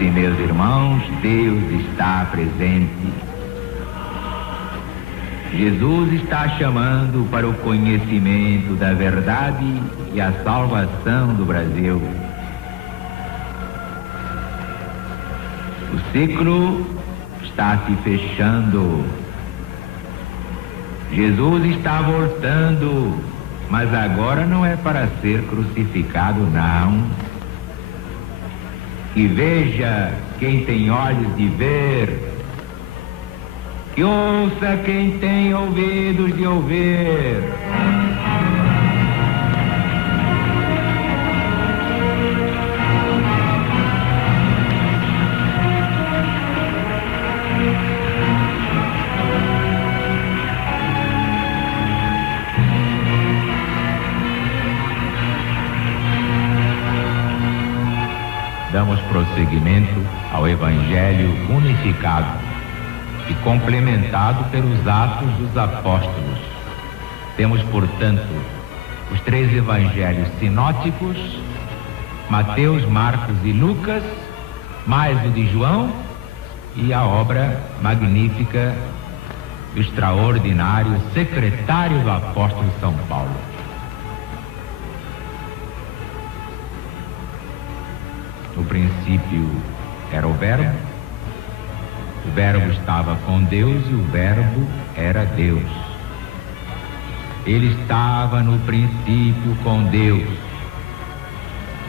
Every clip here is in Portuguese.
e meus irmãos, Deus está presente. Jesus está chamando para o conhecimento da verdade e a salvação do Brasil. O ciclo está se fechando. Jesus está voltando, mas agora não é para ser crucificado, não. Que veja quem tem olhos de ver, que ouça quem tem ouvidos de ouvir. Damos prosseguimento ao Evangelho unificado e complementado pelos Atos dos Apóstolos. Temos, portanto, os 3 evangelhos sinóticos, Mateus, Marcos e Lucas, mais o de João e a obra magnífica do extraordinário secretário do apóstolo São Paulo. No princípio era o Verbo estava com Deus e o Verbo era Deus. Ele estava no princípio com Deus.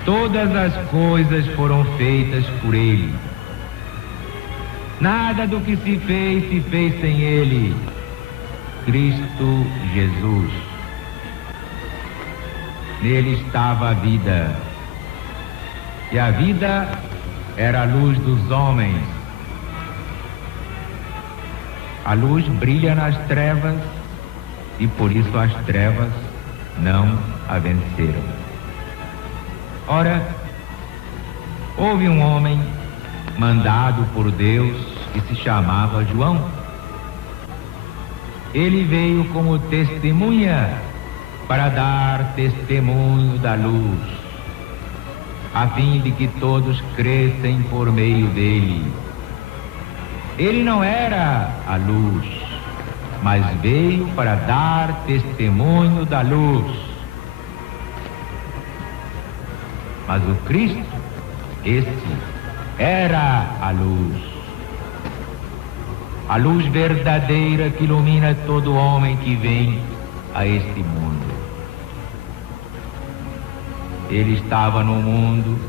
Todas as coisas foram feitas por Ele. Nada do que se fez sem Ele. Cristo Jesus. Nele estava a vida. E a vida era a luz dos homens. A luz brilha nas trevas e por isso as trevas não a venceram. Ora, houve um homem mandado por Deus que se chamava João. Ele veio como testemunha para dar testemunho da luz, a fim de que todos crescem por meio dele. Ele não era a luz, mas veio para dar testemunho da luz. Mas o Cristo, esse era a luz verdadeira que ilumina todo homem que vem a este mundo. Ele estava no mundo,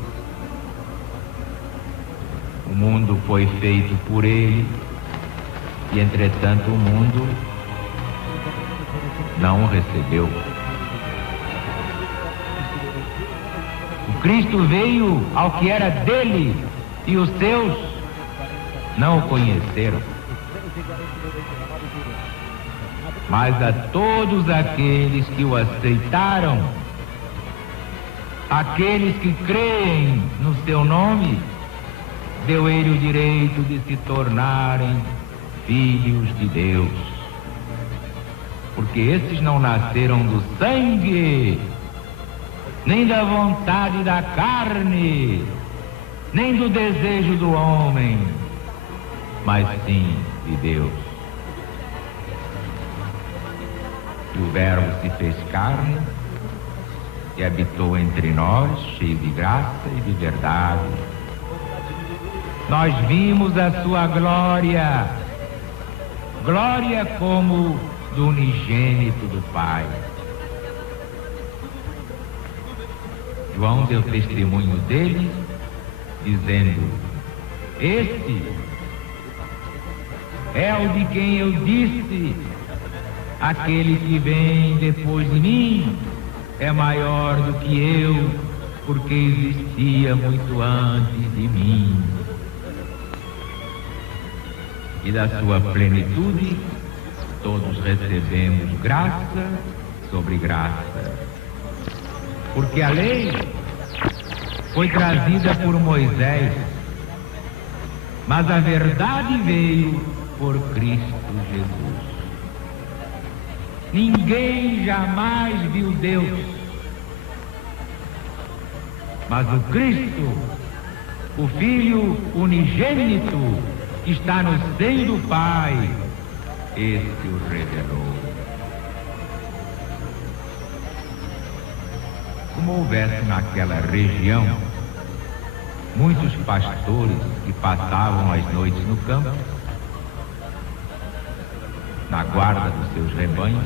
o mundo foi feito por ele, e entretanto o mundo não o recebeu. O Cristo veio ao que era dele, e os seus não o conheceram. Mas a todos aqueles que o aceitaram, aqueles que creem no seu nome, deu ele o direito de se tornarem filhos de Deus. Porque esses não nasceram do sangue, nem da vontade da carne, nem do desejo do homem, mas sim de Deus. E o Verbo se fez carne e habitou entre nós, cheio de graça e de verdade. Nós vimos a sua glória, glória como do unigênito do Pai. João deu testemunho dele, dizendo: este é o de quem eu disse, aquele que vem depois de mim é maior do que eu, porque existia muito antes de mim. E da sua plenitude todos recebemos graça sobre graça. Porque a lei foi trazida por Moisés, mas a verdade veio por Cristo Jesus. Ninguém jamais viu Deus, mas o Cristo, o Filho unigênito que está no seio do Pai, este o revelou. Como houvesse naquela região muitos pastores que passavam as noites no campo, na guarda dos seus rebanhos,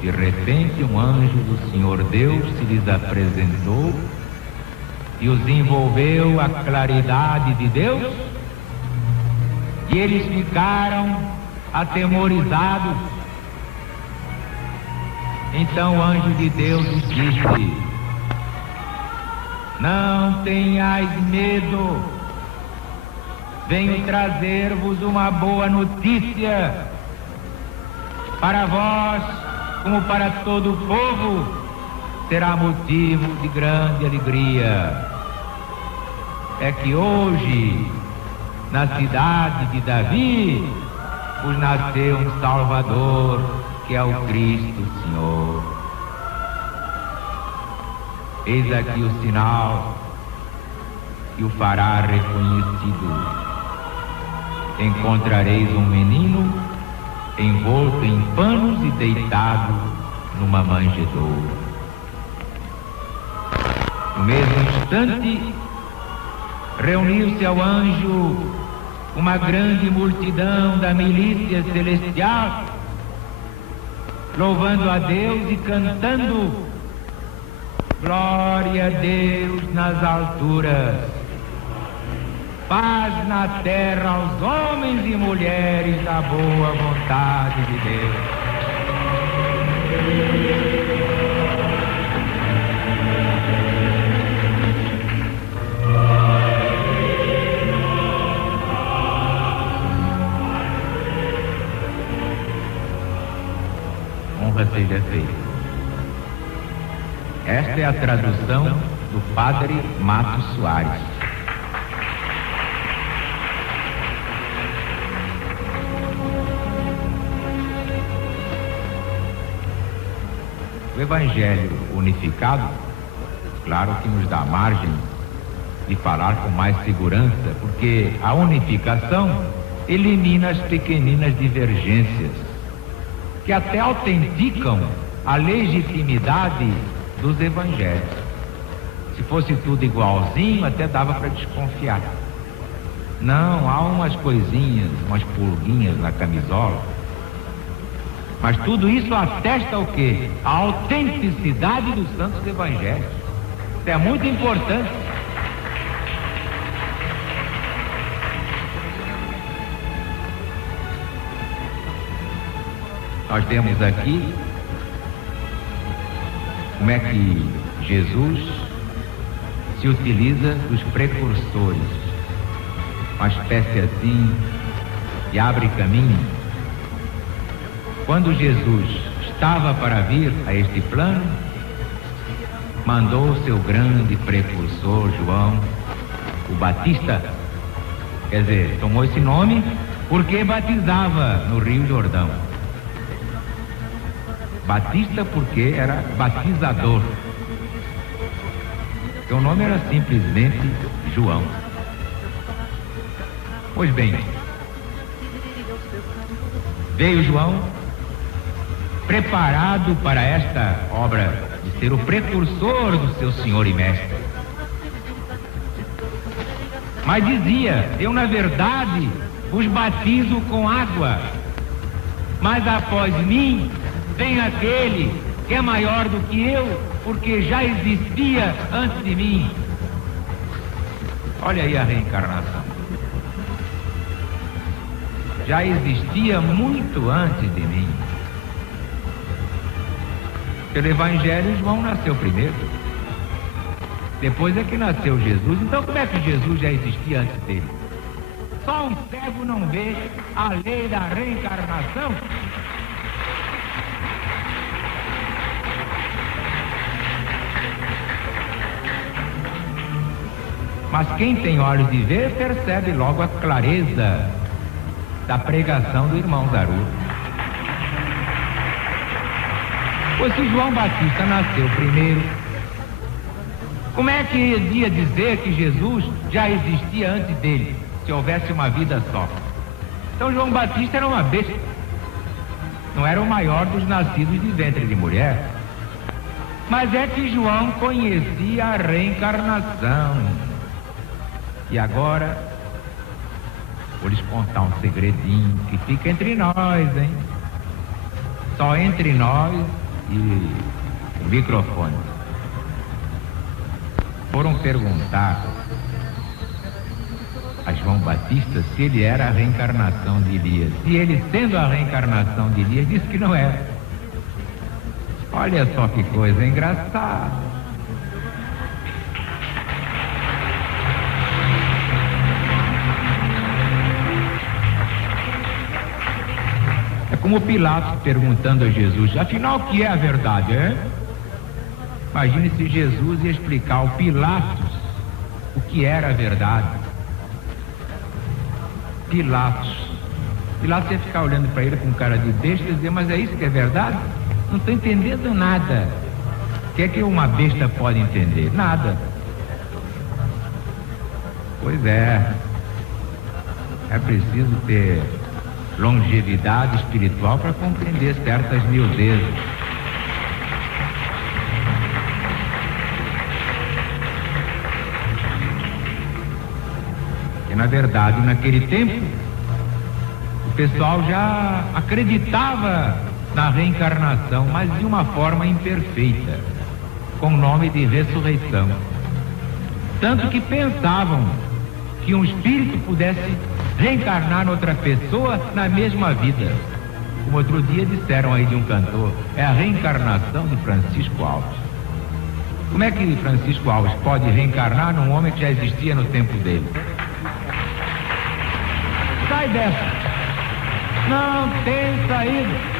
de repente um anjo do Senhor Deus se lhes apresentou e os envolveu a claridade de Deus, e eles ficaram atemorizados. Então o anjo de Deus lhes disse: não tenhais medo, venho trazer-vos uma boa notícia para vós, como para todo o povo, será motivo de grande alegria. É que hoje, na cidade de Davi, vos nasceu um Salvador, que é o Cristo Senhor. Eis aqui o sinal que o fará reconhecido. Encontrareis um menino envolto em panos e deitado numa manjedoura. No mesmo instante, reuniu-se ao anjo uma grande multidão da milícia celestial, louvando a Deus e cantando: glória a Deus nas alturas, paz na terra aos homens e mulheres da boa vontade de Deus. Honra seja feita. Esta é a tradução do Padre Matos Soares. O Evangelho unificado, claro que nos dá margem de falar com mais segurança, porque a unificação elimina as pequeninas divergências que até autenticam a legitimidade dos evangelhos. Se fosse tudo igualzinho, até dava para desconfiar. Não, há umas coisinhas, umas pulguinhas na camisola. Mas tudo isso atesta o quê? A autenticidade dos santos evangelhos. Isso é muito importante. Nós temos aqui como é que Jesus se utiliza dos precursores, uma espécie assim de abre caminho. Quando Jesus estava para vir a este plano, mandou o seu grande precursor João, o Batista, quer dizer, tomou esse nome porque batizava no Rio Jordão. Batista porque era batizador. Seu nome era simplesmente João. Pois bem, veio João preparado para esta obra de ser o precursor do seu Senhor e Mestre. Mas dizia: eu na verdade vos batizo com água, mas após mim vem aquele que é maior do que eu, porque já existia antes de mim. Olha aí a reencarnação. Já existia muito antes de mim. Pelo Evangelho, João nasceu primeiro. Depois é que nasceu Jesus. Então como é que Jesus já existia antes dele? Só um cego não vê a lei da reencarnação? Mas quem tem olhos de ver percebe logo a clareza da pregação do irmão Zaru. Pois se João Batista nasceu primeiro, Como é que ia dizer que Jesus já existia antes dele, se houvesse uma vida só? Então João Batista era uma besta. Não era o maior dos nascidos de ventre de mulher. Mas é que João conhecia a reencarnação. E agora, vou lhes contar um segredinho que fica entre nós, hein? Só entre nós e o microfone. Foram perguntar a João Batista se ele era a reencarnação de Elias. E ele, sendo a reencarnação de Elias, disse que não era. Olha só que coisa engraçada. É como Pilatos perguntando a Jesus: afinal, o que é a verdade, é? Imagine se Jesus ia explicar ao Pilatos o que era a verdade. Pilatos ia ficar olhando para ele com cara de besta e dizer: mas é isso que é verdade? Não estou entendendo nada. O que é que uma besta pode entender? Nada. Pois é. É preciso ter longevidade espiritual para compreender certas miudezas. E na verdade, naquele tempo, o pessoal já acreditava na reencarnação, mas de uma forma imperfeita, com o nome de ressurreição. Tanto que pensavam que um espírito pudesse reencarnar noutra pessoa na mesma vida. Como outro dia disseram aí de um cantor, é a reencarnação de Francisco Alves. Como é que Francisco Alves pode reencarnar num homem que já existia no tempo dele? Sai dessa! Não tem saída!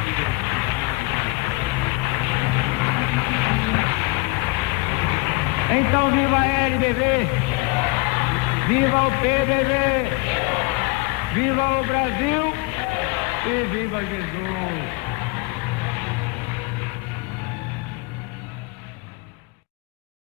Então viva a LBV, viva o PDB, viva o Brasil e viva Jesus!